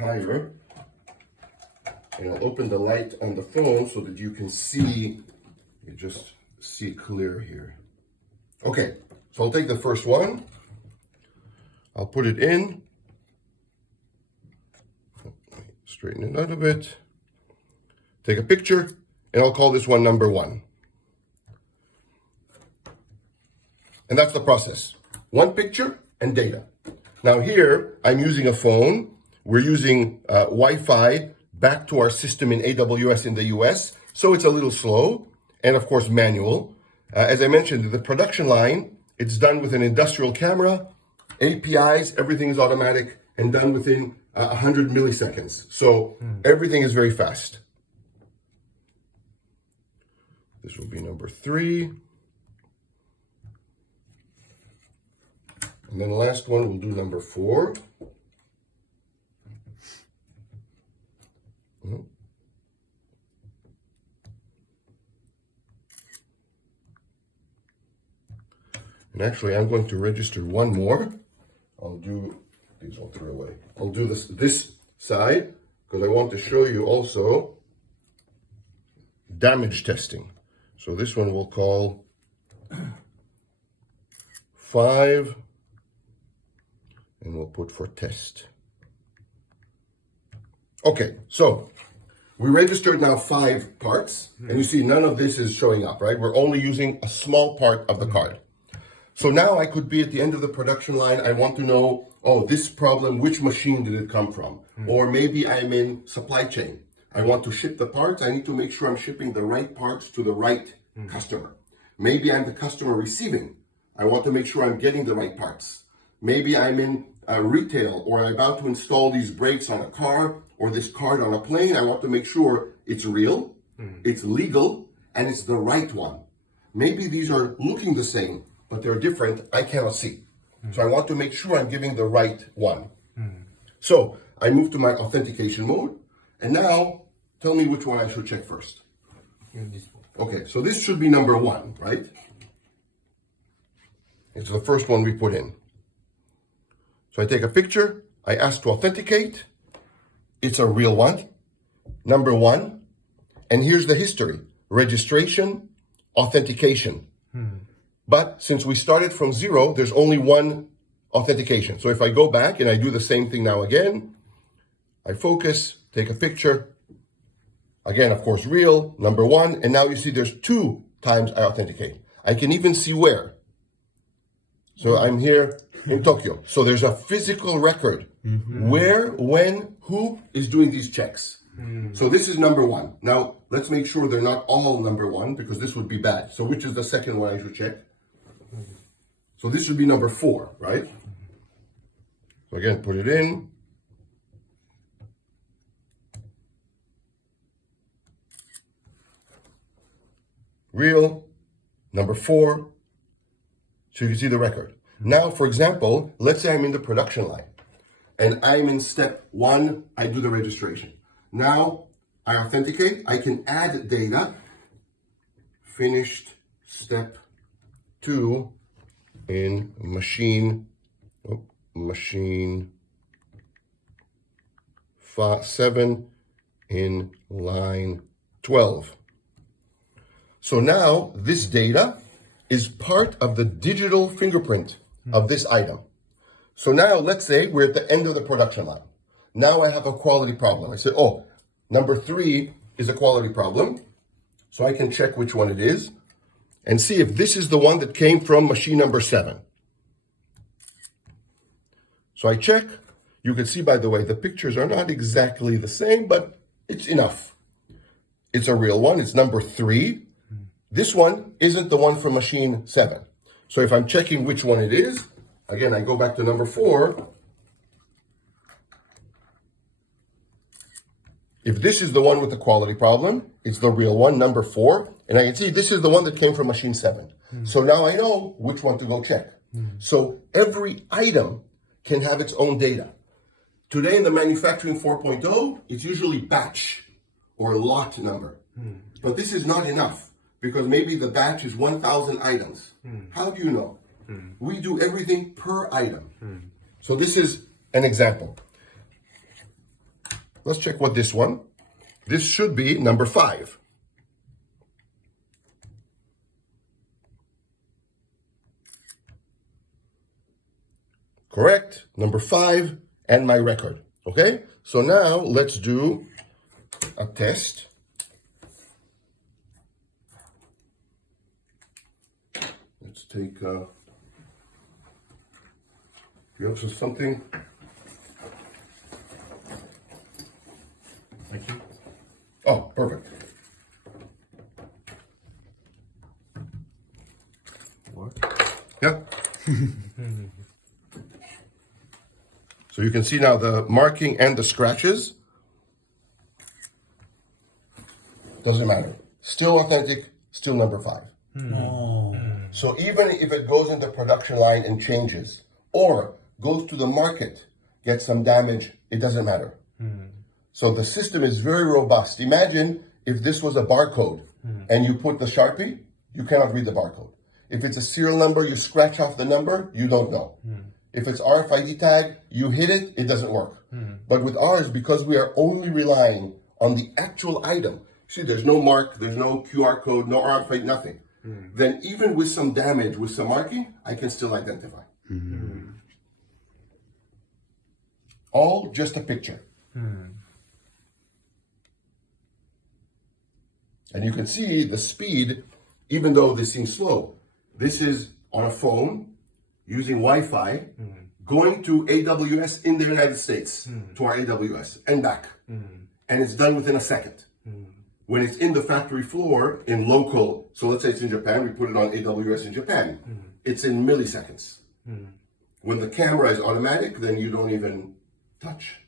higher. And I'll open the light on the phone so that you can see, you just see clear here. Okay, so I'll take the first one. I'll put it in. Straighten it out a bit. Take a picture, and I'll call this one number 1. And that's the process. One picture and data. Now here, I'm using a phone. We're using Wi-Fi back to our system in AWS in the US. So it's a little slow, and of course manual. As I mentioned, the production line, it's done with an industrial camera, APIs, everything is automatic and done within 100 milliseconds. So everything is very fast. This will be number 3. And then the last one, we'll do number 4. And actually, I'm going to register one more. I'll do, these I'll throw away. I'll do this side, because I want to show you also damage testing. So this one we'll call 5, and we'll put for test. Okay, so we registered now 5 parts, and you see none of this is showing up, right? We're only using a small part of the card. So now I could be at the end of the production line. I want to know, oh, this problem, which machine did it come from? Or maybe I'm in supply chain. I want to ship the parts. I need to make sure I'm shipping the right parts to the right customer. Maybe I'm the customer receiving. I want to make sure I'm getting the right parts. Maybe I'm in retail, or I'm about to install these brakes on a car or this card on a plane. I want to make sure it's real, it's legal, and it's the right one. Maybe these are looking the same, but they're different. I cannot see. So I want to make sure I'm giving the right one. So I move to my authentication mode. And now tell me which one I should check first. Okay, so this should be number 1, right? It's the first one we put in. So I take a picture. I ask to authenticate. It's a real one. Number 1. And here's the history. Registration, authentication. But since we started from 0, there's only one authentication. So if I go back and I do the same thing now again, I focus, take a picture. Again, of course, real, number 1. And now you see there's 2 times I authenticate. I can even see where. So I'm here in Tokyo. So there's a physical record. Where, when, who is doing these checks. So this is number 1. Now, let's make sure they're not all number 1, because this would be bad. So which is the second one I should check? So this should be number 4, right? So again, put it in. Real, number 4. So you can see the record. Now, for example, let's say I'm in the production line and I'm in step 1, I do the registration. Now I authenticate, I can add data. Finished step 2 in machine 7 in line 12. So now this data is part of the digital fingerprint of this item. So now let's say we're at the end of the production line. Now I have a quality problem. I said, oh, number 3 is a quality problem. So I can check which one it is and see if this is the one that came from machine number 7. So I check. You can see, by the way, the pictures are not exactly the same, but it's enough. It's a real one. It's number 3. This one isn't the one from machine 7. So if I'm checking which one it is, again, I go back to number 4. If this is the one with the quality problem, it's the real one, number 4. And I can see this is the one that came from machine 7. So now I know which one to go check. So every item can have its own data. Today in the manufacturing 4.0, it's usually batch or lot number. But this is not enough, because maybe the batch is 1,000 items. How do you know? We do everything per item. So this is an example. let's check what this one. This should be number 5. Correct, number 5, and my record. Okay, so now let's do a test. Let's take grapes or something. Thank you. Oh, perfect. What? Yeah. So you can see now the marking and the scratches. Doesn't matter. Still authentic, still number 5. Oh. So even if it goes in the production line and changes, or goes to the market, gets some damage, it doesn't matter. So the system is very robust. Imagine if this was a barcode and you put the Sharpie, you cannot read the barcode. If it's a serial number, you scratch off the number, you don't know. If it's RFID tag, you hit it, it doesn't work. But with ours, because we are only relying on the actual item, see, there's no mark, there's no QR code, no RFID, nothing. Then even with some damage, with some marking, I can still identify. All just a picture. And you can see the speed, even though this seems slow. This is on a phone, using Wi-Fi, going to AWS in the United States, to our AWS, and back. And it's done within a second. When it's in the factory floor, in local, so let's say it's in Japan, we put it on AWS in Japan, it's in milliseconds. When the camera is automatic, then you don't even touch.